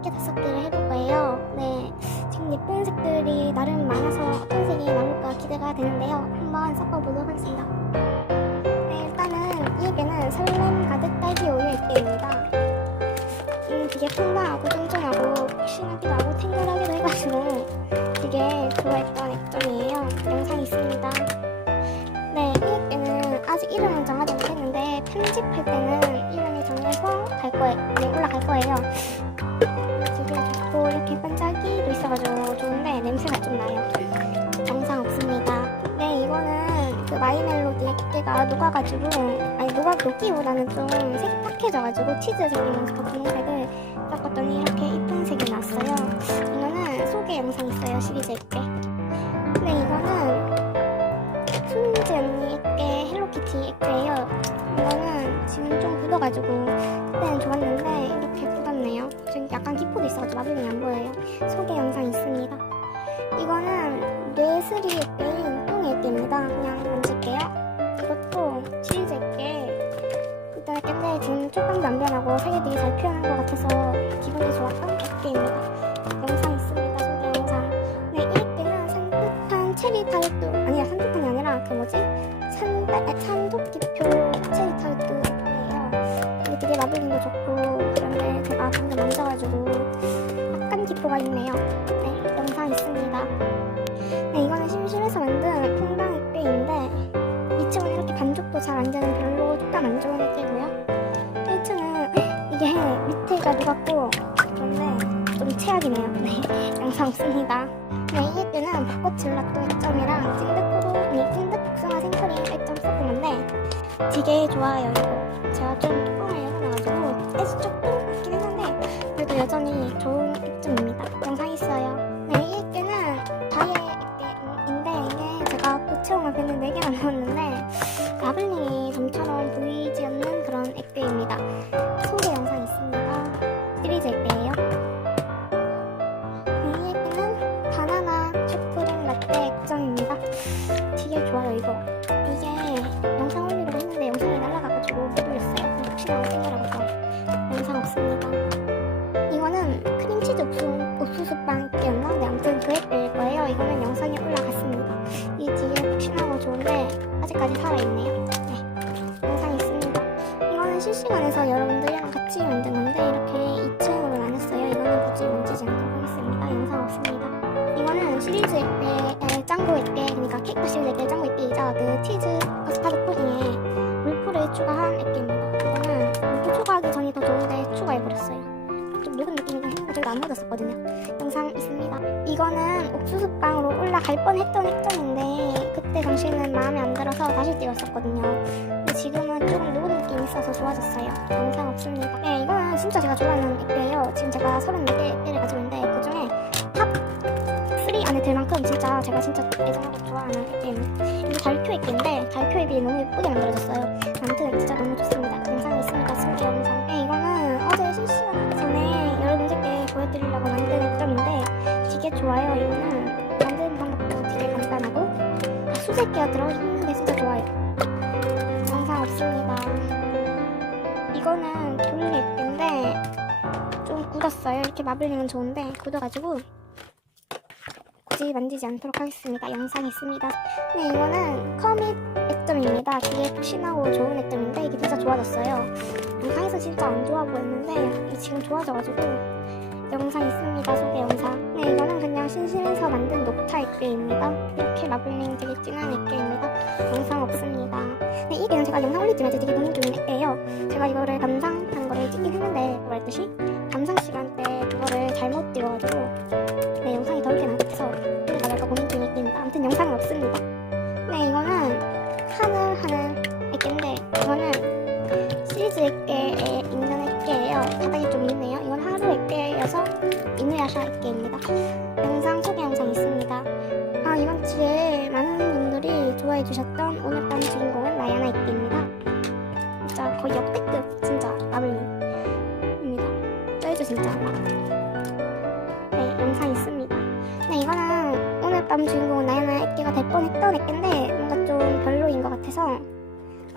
액계 다섯 개를 해볼 거예요. 네, 지금 예쁜 색들이 나름 많아서 어떤 색이 나올까 기대가 되는데요. 한번 섞어보도록 하겠습니다. 네, 일단은 이 액계는 설렘 가득 딸기 우유 액계입니다. 음, 되게 풍부하고 쫀쫀하고 푹신하기도 하고 탱글하기도 해가지고 되게 좋아했던 액정이에요. 영상이 있습니다. 네, 이 액계는 아직 이름은 정하지 못했는데 편집할 때는 이름이 정해서 갈 거에 네, 올라갈 거예요. 있어가지고 좋은데 냄새가 좀 나요. 정상 없습니다. 네, 이거는 그 마이멜로디 액계가 녹아가지고 아니 녹아 녹기보다는 좀 색이 탁해져가지고 치즈 그 분홍색을 섞었더니 이렇게 이쁜 색이 났어요. 이거는 소개 영상 있어요 시리즈 액계. 네, 이거는 순지 언니 액계 헬로키티 액계예요. 이거는 지금 좀 굳어가지고 기포도 있어가지고 마블링이 안 보여요. 소개 영상 있습니다. 이거는 뇌스리 액계인 똥의 액계입니다. 그냥 만질게요. 이것도 시리즈 액계 일단 액계인데 지금 초반도 안 변하고 색이 되게 잘 표현한 것 같아서 기분이 좋았던 액계입니다. 영상 있습니다. 소개 영상. 네, 이 액계는 산뜻한 체리 타르트 아니야 산뜻한이 아니라 그 뭐지? 산 산도기표 체리 타르트예요. 마블링도 좋고 그런데 제가 방금 만져가지고 약간 기포가 있네요. 네, 영상 있습니다. 네, 이거는 심심해서 만든 퐁당 액배인데 2층은 이렇게 반죽도 잘 안 되는 별로 뚝딱 안 좋은 액배고요. 1층은 이게 밑에가 녹았고 그런데 좀 최악이네요. 네, 영상 없습니다. 네, 이 액배는 벚꽃 젤라또 1점이랑 찐득 포도 아니 찐득 복숭아 생크림 1점 섞은 건데 되게 좋아요 이거 제가 좀 치즈 커스타드 푸딩에 물풀을 추가한 앱입니다. 이거는 물풀 추가하기 전이 더 좋은데 추가해버렸어요. 좀 녹은 느낌이긴 했는데 저희가 안 묻었었거든요. 영상 있습니다. 이거는 옥수수빵으로 올라갈 뻔했던 액정인데 그때 당시에는 마음에 안 들어서 다시 띄웠었거든요. 근데 지금은 조금 녹은 느낌이 있어서 좋아졌어요. 영상 없습니다. 네, 이거는 진짜 제가 좋아하는 앱이에요. 지금 제가 34개 앱을 가지고 있는데 그 중에 탑3 안에 들 만큼 진짜 제가 진짜 애정하고 좋아하는 앱입니다. 이게 달표 앱인데 달표 앱이 너무 예쁘게 만들어졌어요. 아무튼 진짜 너무 좋습니다. 영상이 있습니다. 소개 영상. 네, 이거는 어제 실시간하기 전에 여러분들께 보여드리려고 만든 앱점인데 되게 좋아요. 이거는 만드는 방법도 되게 간단하고 아, 수제기가 들어가긴 했는데 진짜 좋아요. 영상 없습니다. 이거는 돌리 앱인데 좀 굳었어요. 이렇게 마블링은 좋은데 굳어가지고 굳이 만지지 않도록 하겠습니다. 영상 있습니다. 네, 이거는 커밋 액점입니다. 되게 푹신하고 좋은 액점인데 이게 진짜 좋아졌어요. 영상에서 진짜 안 좋아 보였는데 지금 좋아져가지고 영상 있습니다. 소개 영상. 좋아해주셨던 오늘 밤 주인공은 나야나 이끼입니다 진짜 거의 역대급 진짜 나블님입니다. 쩔죠 진짜. 네 영상 있습니다. 네 이거는 오늘 밤 주인공은 나야나 이끼가 될 뻔했던 애인데 뭔가 좀 별로인 것 같아서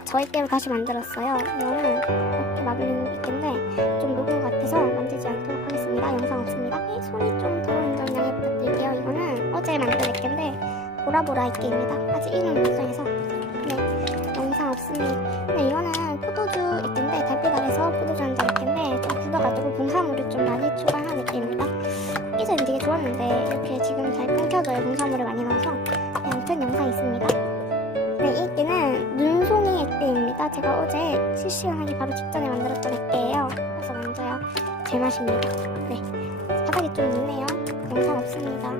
저의 게임을 다시 만들었어요. 이거는 이렇게 마블링 있겠는데 좀 녹은 것 같아서 만들지 않도록 하겠습니다. 영상 없습니다. 네, 손이 좀 더운 점 양해 부탁드릴게요. 이거는 어제 만든 액인데 보라보라 액기입니다. 아직 이름 못 정해서 네 영상 없습니다. 네 이거는 포도주 액기인데 달빛 아래서 포도주 한잔 액기인데 좀 굳어가지고 봉사물을 좀 많이 추가한 액기입니다. 하기 전에 되게 좋았는데 이렇게 지금 잘 끊겨져요. 봉사물을 많이 넣어서 네, 아무튼 영상 있습니다. 네, 이 액기는 눈송이 액기입니다. 제가 어제 실시간하기 바로 직전에 만들었던 액기예요. 그래서 만져요. 제맛입니다. 네, 바닥이 좀 있네요. 영상 없습니다.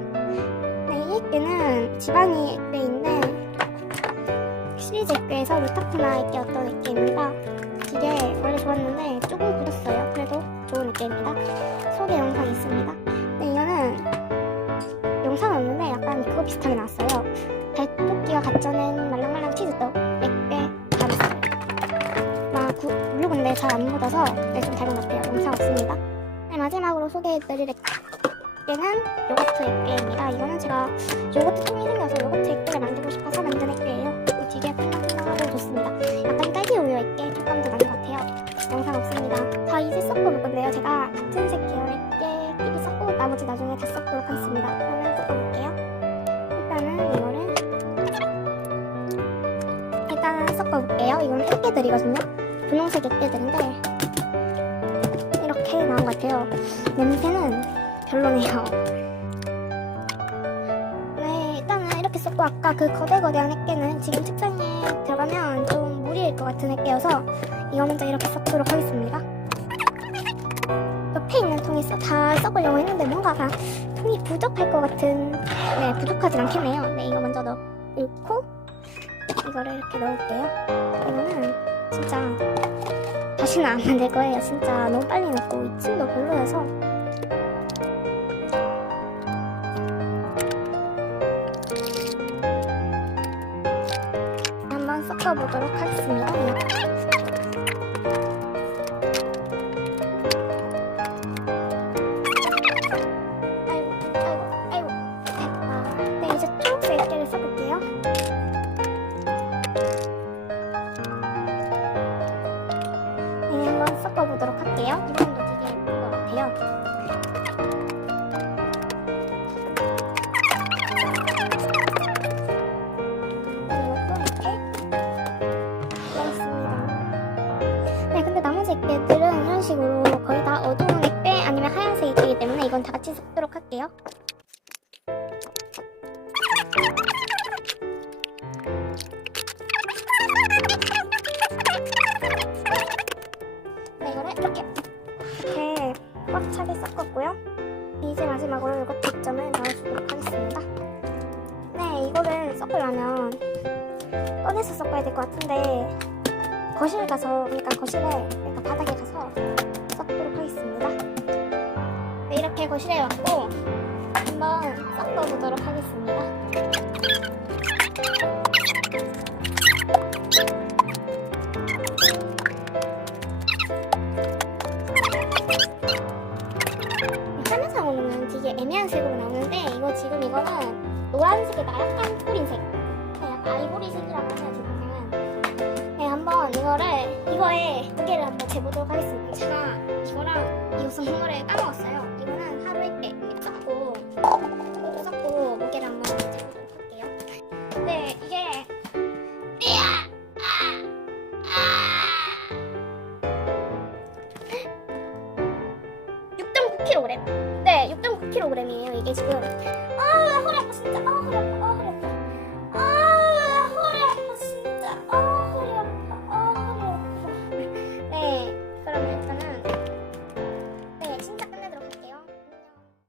네, 이 액기는 지방이 액기인데 시리즈 액기에서 루타쿠나 액기였던 액기입니다. 이게 원래 좋았는데 조금 굳었어요. 그래도 좋은 액기입니다. 소개 영상 있습니다. 네, 이거는 영상 없는데 약간 그거 비슷하게 나왔어요. 달토끼가 가짜낸 말랑말랑 치즈떡 100배 가렸어요. 막 구, 물론 근데 잘 안 묻어서 네, 좀 다른 것 같아요. 영상 없습니다. 네, 마지막으로 소개해드릴 액계는 요거트 액계입니다. 이거는 제가 요거트 일단 섞어볼게요. 이건 액계들이거든요. 분홍색 액계들인데 이렇게 나온 것 같아요. 냄새는 별로네요. 네, 일단은 이렇게 섞고 아까 그 거대거대한 액계는 지금 책상에 들어가면 좀 무리일 것 같은 액계여서 이거 먼저 이렇게 섞도록 하겠습니다. 옆에 있는 써- 다 섞으려고 했는데 뭔가가 통이 부족할 것 같은 네 부족하진 않겠네요. 네 이거 먼저 넣, 넣고 이거를 이렇게 넣을게요. 이거는 진짜 다시는 안 만들 거예요. 진짜 너무 빨리 넣고 이 층도 별로여서 한번 섞어보도록 하겠습니다. 꺼내서 섞어야 될 것 같은데 거실 가서 그러니까 거실에 그러니까 바닥에 가서 섞도록 하겠습니다. 네, 이렇게 거실에 왔고 한번 섞어보도록 하겠습니다. 하겠습니다 제가 이거랑 이거 선물을 까먹었어요. 이거는 하루에 이렇게 섞고 이것도 섞고 무게를 한번 재보도록 할게요. 네 이게 이야! 아! 6.9kg 네 6.9kg이에요 이게 지금. 아 허리 아파 진짜. 아 허리 아파. 아 허리 아파